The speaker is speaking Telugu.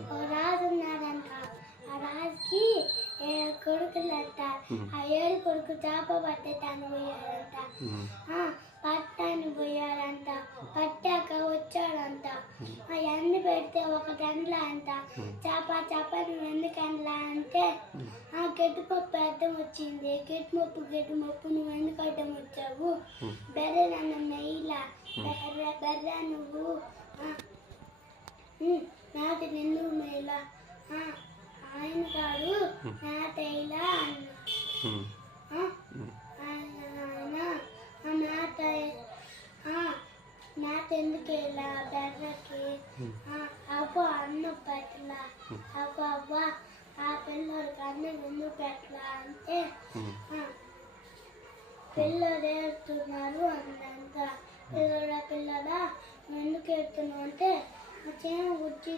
ఒక రాజు ఉన్నాడంట. ఆ రాజుకి 7 కొడుకులంట. ఆ 7 కొడుకు చేప పట్టేటానికి పోయారంట. పట్టడానికి పోయారంట. పట్టాక వచ్చాడంట. అవన్నీ పెడితే ఒకటి అండ్లా అంట. చేప నువ్వు ఎందుకు అండ్లా అంటే గడ్డిపప్పు అడ్డం వచ్చింది. గడ్డిపప్పు నువ్వు ఎందుకు అడ్డం వచ్చావు? బెర్రె నన్ను మెయిలా బెర్రె నువ్వు నాటి నిన్ను మేలా ఆయన కాడు నాటైలా నాట ఎందుకు ఇలా బెర్రకి అవ్వ అన్నం పెట్టలా అవ్వ ఆ పిల్లలకి అన్నం ఎందుకు పెట్టలా అంటే పిల్లలు ఏడుతున్నారు అన్నంత పిల్లడా ఎందుకు ఏడుతున్నావు అంటే చేమ వచ్చి